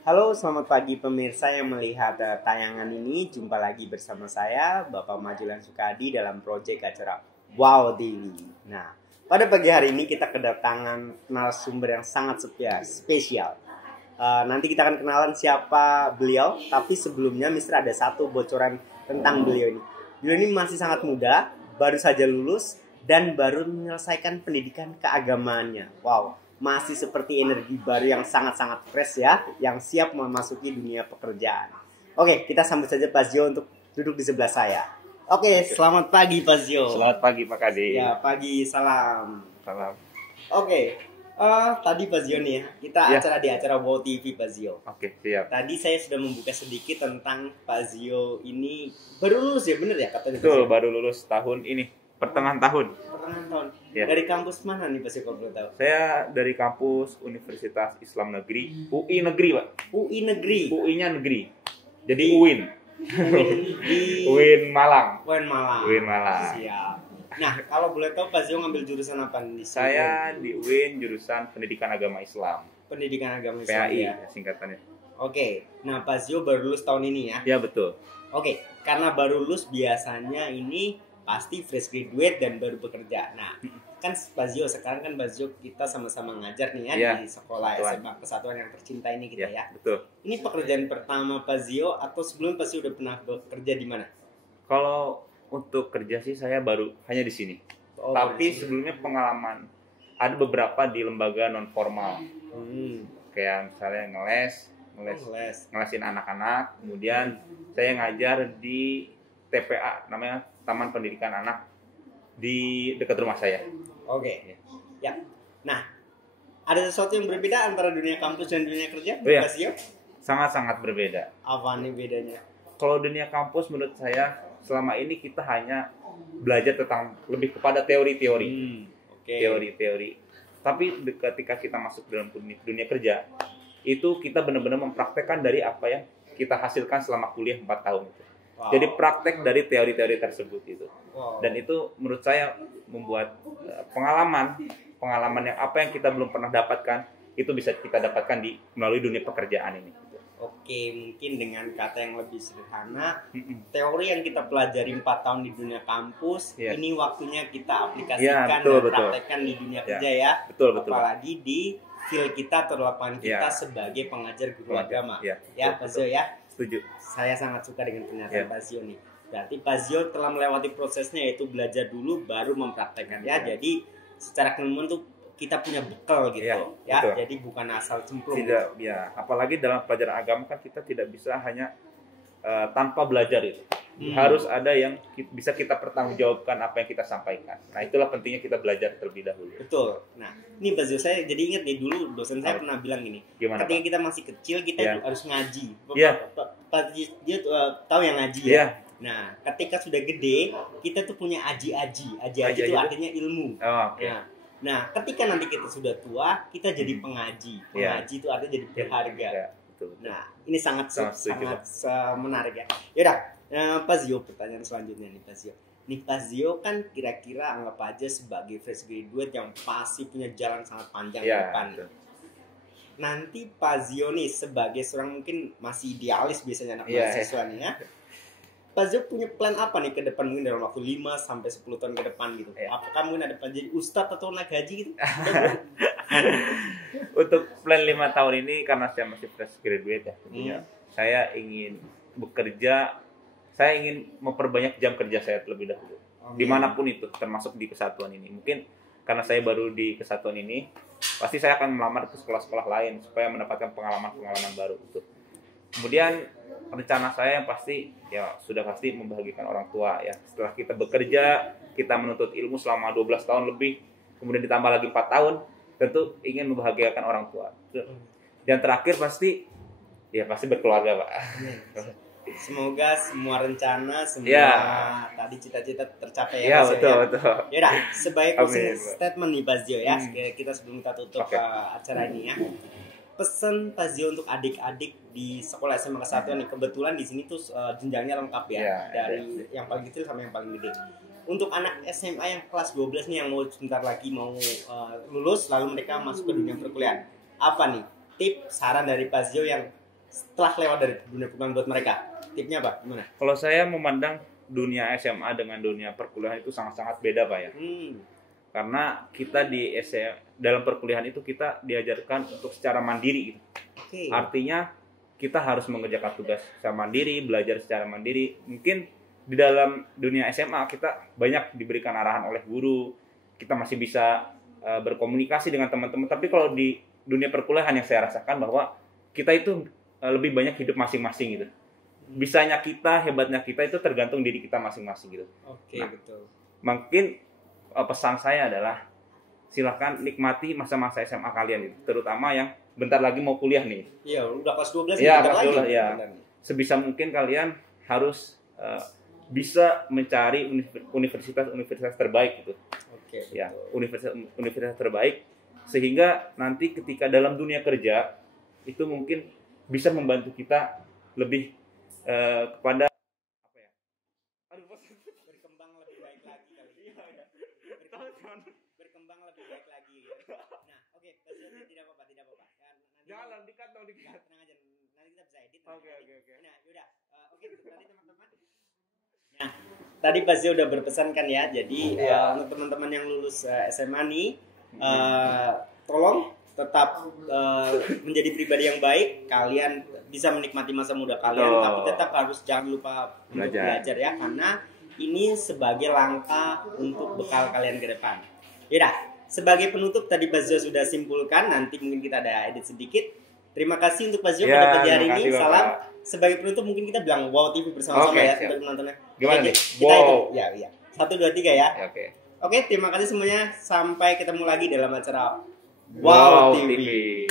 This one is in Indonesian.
Halo, selamat pagi pemirsa yang melihat tayangan ini. Jumpa lagi bersama saya, Bapak Majulan Sukadi dalam proyek acara Wow TV. Nah, pada pagi hari ini kita kedatangan narasumber yang sangat spesial. Nanti kita akan kenalan siapa beliau, tapi sebelumnya Mister ada satu bocoran tentang beliau ini. Beliau ini masih sangat muda, baru saja lulus, dan baru menyelesaikan pendidikan keagamaannya. Wow, masih seperti energi baru yang sangat-sangat fresh ya, yang siap memasuki dunia pekerjaan. Oke, kita sambut saja Pak Zio untuk duduk di sebelah saya. Oke, selamat pagi Pak Zio. Selamat pagi Pak Kadi. Ya, pagi, salam. Salam. Oke, tadi Pak Zio nih ya, kita acara di acara Wow TV Pak Zio. Oke, siap. Tadi saya sudah membuka sedikit tentang Pak Zio ini baru lulus ya, bener ya katanya? Betul, baru lulus tahun ini, pertengahan tahun. Pertengahan tahun. Ya. Dari kampus mana nih Pak Zio kalau boleh tahu? Saya dari kampus Universitas Islam Negeri, UI Negeri Pak. UI Negeri. UI-nya negeri. Jadi UIN. Di UIN Malang. UIN Malang. UIN Malang. Siap. Nah, kalau boleh tahu Pak Zio ngambil jurusan apa di sini? Saya di UIN jurusan Pendidikan Agama Islam. Pendidikan Agama Islam PAI ya. singkatannya. Oke. Nah, Pak Zio baru lulus tahun ini ya. Ya, betul. Oke, karena baru lulus biasanya ini pasti fresh graduate dan baru bekerja. Nah, kan Pak Zio sekarang kan Pak Zio kita sama-sama ngajar nih ya, Ya, di sekolah betul. SMA Kesatuan yang Tercinta ini kita ya. Betul. Ini pekerjaan pertama Pak Zio atau sebelum Pak Zio udah pernah bekerja di mana? Kalau untuk kerja sih saya baru hanya di sini. Oh, Tapi di sini. sebelumnya pengalaman ada beberapa di lembaga non formal. Kayak misalnya ngelesin anak-anak, kemudian saya ngajar di TPA, namanya Taman Pendidikan Anak, di dekat rumah saya. Oke. Ya. Nah, ada sesuatu yang berbeda antara dunia kampus dan dunia kerja, Oh, iya. Pak Zio? Sangat-sangat berbeda. Apa nih bedanya? Kalau dunia kampus menurut saya selama ini kita hanya belajar tentang lebih kepada teori-teori. Oke. Teori-teori. Tapi ketika kita masuk dalam dunia kerja, itu kita benar-benar mempraktekkan dari apa yang kita hasilkan selama kuliah 4 tahun itu. Wow. Jadi praktek dari teori-teori tersebut itu. Wow. Dan itu menurut saya membuat pengalaman yang apa yang kita belum pernah dapatkan itu bisa kita dapatkan melalui dunia pekerjaan ini. Oke, mungkin dengan kata yang lebih sederhana, teori yang kita pelajari 4 tahun di dunia kampus, ini waktunya kita aplikasikan dan praktekkan di dunia kerja ya. Betul. Apalagi di skill kita atau lapangan kita sebagai pengajar guru agama. Ya, Pak Zio ya. Setuju. Saya sangat suka dengan pernyataan Pak Zio nih. Berarti Pak Zio telah melewati prosesnya, yaitu belajar dulu baru mempraktekkan ya. Jadi secara keilmuan tuh kita punya bekal gitu ya. Jadi bukan asal cemplung. Tidak, ya. Apalagi dalam pelajaran agama kan kita tidak bisa hanya tanpa belajar itu. Harus ada yang bisa kita pertanggungjawabkan apa yang kita sampaikan. Nah, itulah pentingnya kita belajar terlebih dahulu. Betul. Nah, ini Pak Zio, saya jadi ingat nih dulu dosen saya pernah bilang gini. Gimana, ketika Pak? kita masih kecil kita harus ngaji. Iya. Pak Zio tahu yang ngaji ya? Iya. Nah, ketika sudah gede, kita tuh punya aji-aji. Aji-aji itu artinya ilmu. Oh, oke. Nah, ketika nanti kita sudah tua, kita jadi pengaji. Pengaji itu artinya jadi berharga. Ya, betul. Nah, ini sangat menarik ya. Yaudah, Pak Zio, pertanyaan selanjutnya nih Pak Zio. Nih Pak Zio kan kira-kira anggap aja sebagai fresh graduate yang pasti punya jalan sangat panjang ke depan. Betul. Nanti Pak Zio nih sebagai seorang mungkin masih idealis biasanya anak mahasiswa nih ya. Pak Zio punya plan apa nih ke depan mungkin dalam waktu 5 sampai 10 tahun ke depan gitu? Apakah mungkin ada plan jadi ustadz atau naik haji gitu? Untuk plan 5 tahun ini karena saya masih fresh graduate ya tentunya. Saya ingin bekerja, saya ingin memperbanyak jam kerja saya terlebih dahulu. Dimanapun itu, termasuk di kesatuan ini. Mungkin karena saya baru di kesatuan ini, pasti saya akan melamar ke sekolah-sekolah lain supaya mendapatkan pengalaman-pengalaman baru itu. Kemudian rencana saya yang pasti sudah pasti membahagiakan orang tua ya. Setelah kita bekerja, kita menuntut ilmu selama 12 tahun lebih, kemudian ditambah lagi 4 tahun, tentu ingin membahagiakan orang tua. Dan terakhir pasti berkeluarga, Pak. Semoga semua rencana, tadi cita-cita tercapai ya. Betul. Yaudah, sebagai closing statement nih Pak Zio ya, kita sebelum kita tutup acara ini ya. Pesan Pak Zio untuk adik-adik di sekolah SMA Kesatuan nih, kebetulan di sini tuh jenjangnya lengkap ya, dari yang paling kecil sampai yang paling gede. Untuk anak SMA yang kelas 12 nih yang mau sebentar lagi mau lulus lalu mereka masuk ke dunia perkuliahan, apa nih tips saran dari Pak Zio yang setelah lewat dari dunia perkuliahan buat mereka? Tipnya apa? Gimana? Kalau saya memandang dunia SMA dengan dunia perkuliahan itu sangat-sangat beda, Pak ya. Karena kita di dalam perkuliahan itu kita diajarkan untuk secara mandiri gitu. Artinya kita harus mengerjakan tugas secara mandiri, belajar secara mandiri. Mungkin di dalam dunia SMA kita banyak diberikan arahan oleh guru, kita masih bisa berkomunikasi dengan teman-teman. Tapi kalau di dunia perkuliahan yang saya rasakan bahwa kita itu lebih banyak hidup masing-masing gitu. Bisanya kita, hebatnya kita itu tergantung diri kita masing-masing gitu. Betul. Mungkin pesan saya adalah silakan nikmati masa-masa SMA kalian itu, terutama yang bentar lagi mau kuliah nih. Iya, udah kelas 12 ya, kelas 12 ya. Sebisa mungkin kalian harus bisa mencari universitas terbaik gitu. Ya, universitas terbaik sehingga nanti ketika dalam dunia kerja itu mungkin bisa membantu kita lebih kepada berkembang lebih baik lagi kali. Berkembang lebih baik lagi. Nah, oke, tidak apa-apa. Jangan dikat dong, dikat. Tenang aja, nanti kita bisa edit. Oke. Nah, yaudah. Oke, tadi teman-teman. Nah, tadi Pak Zio udah berpesan kan ya. Jadi untuk teman-teman yang lulus SMA nih, tolong tetap menjadi pribadi yang baik. Kalian bisa menikmati masa muda kalian, tapi tetap harus jangan lupa untuk belajar ya, karena ini sebagai langkah untuk bekal kalian ke depan. Yaudah, sebagai penutup tadi Pak Zio sudah simpulkan, nanti mungkin kita ada edit sedikit. Terima kasih untuk Pak Zio pada pagi hari ini. Salam. Sebagai penutup mungkin kita bilang Wow TV bersama-sama ya untuk menontonnya. Gimana nih? Wow. Ya. 1, 2, 3 ya. Oke, terima kasih semuanya. Sampai ketemu lagi dalam acara Wow TV.